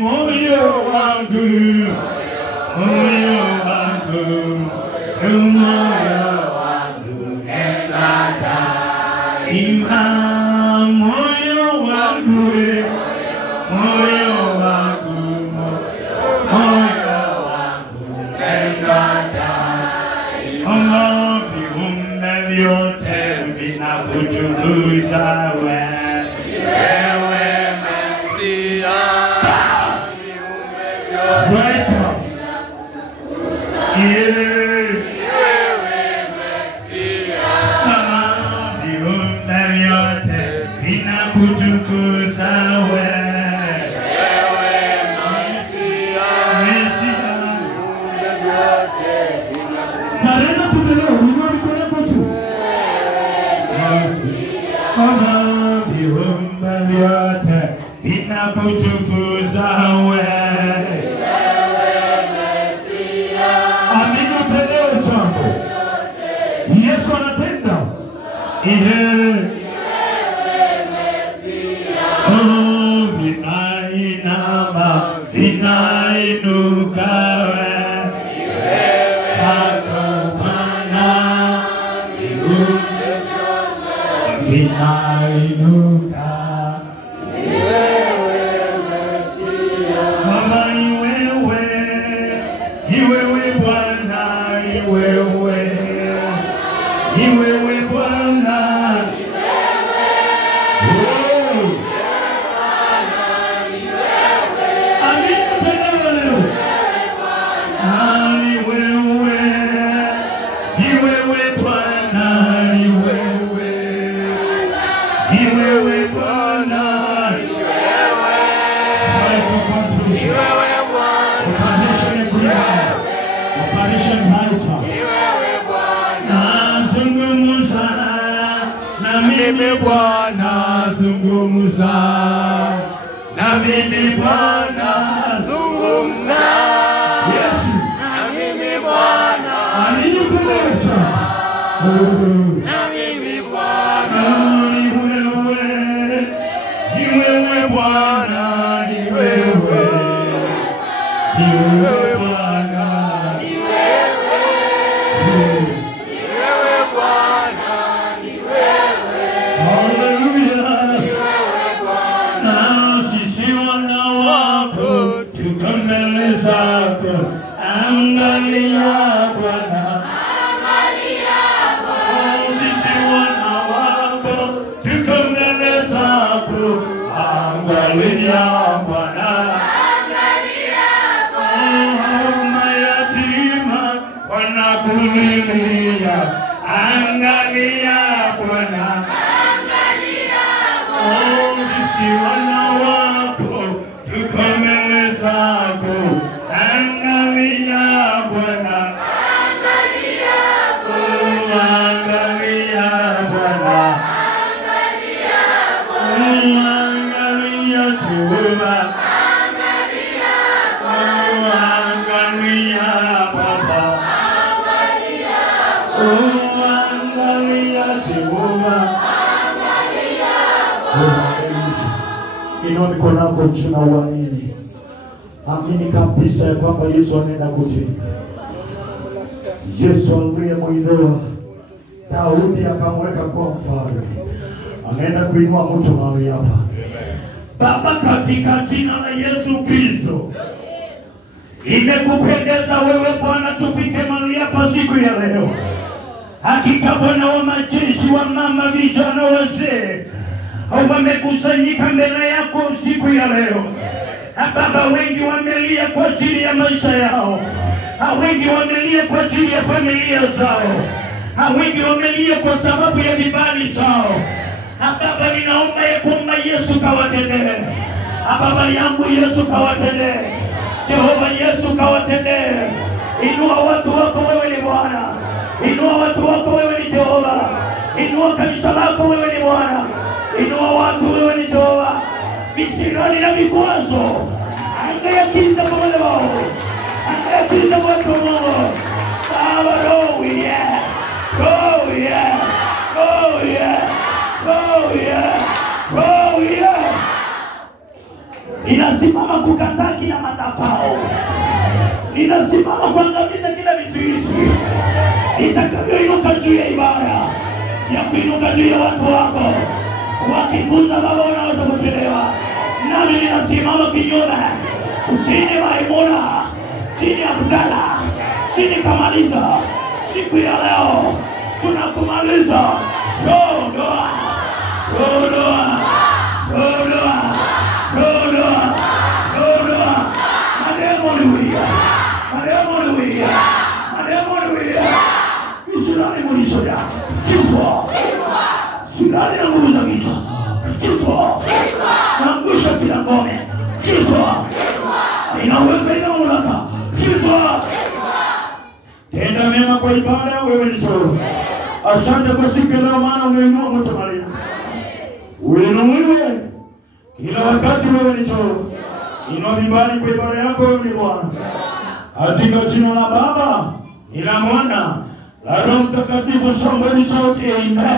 moyo wangu, moyo wangu, moyo wangu nenda daima, moyo wangu, moyo wangu, moyo wangu nenda daima, viumbe vyote vinakutukuza wewe. Surrender to the Lord. We know we cannot go to. Yesu anatenda. Vinainama, vinainuka vinainuka. Baba ni wewe, ni wewe Bwana, ni wewe, ni wewe Bwana, ni wewe, ni wewe. Amina tena leo. Ni wewe, ni wewe Bwana, ni wewe. Ni wewe Bwana, ni wewe. Fight to control. Ni wewe Bwana. Operation agreement. Operation Malta. Ni wewe Bwana. Zungumza na mimi Bwana, zungumza na mimi Bwana, zungumza. Yes. Na mimi Bwana. Alinipeleka. Na mimi Bwana. Ni wewe Bwana, ni wewe, ni wewe Bwana, ni wewe, ni wewe Bwana, ni wewe. Hallelujah, ni wewe Bwana. Sisi wana wako tuko mbele zako, angalia Bwana, angalia Bwana. Sisi wana wako tuko mbele zako, angalia Bwana, angalia Bwana. Mayatima wanakulilia, angalia Bwana, angalia Bwana. Sisi wana wako tuko mbele zako, angalia Bwana, angalia Bwana, angalia Bwana, angalia Bwana. Jehovah, angalia Baba, angalia Baba, angalia Baba, angalia Jehovah, angalia Baba. Inua mikono yako chini uamini. Amini kabisa ya kwamba Yesu anaenda kutenda. Yesu aliyemuinua Daudi akamweka kwa mfalme, anaenda kuinua mtu mahali hapa. Baba, katika jina la Yesu Kristo, imekupendeza wewe Bwana tufike mahali hapa siku ya leo. Hakika Bwana wa majeshi, wa mama, vijana, wazee wamekusanyika mbele yako siku ya leo. Baba, wengi wamelia kwa ajili ya maisha yao, wengi wamelia kwa ajili ya familia zao, wengi wamelia kwa sababu ya vibali zao. Baba, ninaomba ya kwamba Yesu kawatendee. Baba yangu Yesu kawatendee. Jehova Yesu kawatendee. Inua watu wako, wewe ni Bwana. Inua watu wako, wewe ni Jehova. Inua kanisa lako, wewe ni Bwana. Inua watu, wewe ni Jehova. Visirani na vikwazo, angayakiza pamoja wao, angayakiza watu wao. Baba, oh yeah, oh yeah, oh yeah, oh yeah, oh yeah. Ninasimama kukataa kila madhabahu. Ninasimama kuangamiza kila vizuizi itakavyoinuka juu ya ibada, ya kuinuka juu ya watu wako. Wakikuza Baba unaweza kuchelewa. Nami ninasimama kinyume. Chini Maimuna, chini Abdalla, chini Kamaliza. Siku ya leo tunakumaliza. Ondoa, ondoa, ondoa, ondoa, ondoa. Haleluya, haleluya, haleluya. Israeli mulisoya, kifo, Israeli na nguvu za giza, kifo, naangusha kila ngome, kifo, inaweza ina mamlaka, kifo. Tenda mema kwa ibada, wewe ni choro. Asante kwa siku leo, maana umeinua moto Maria. Uinuliwe kila wakati, wewe ni choro. Inua vibali kwa ibada yako, wewe ni Bwana. Katika jina la Baba, la Mwana, la Roho Mtakatifu, someni sauti amen.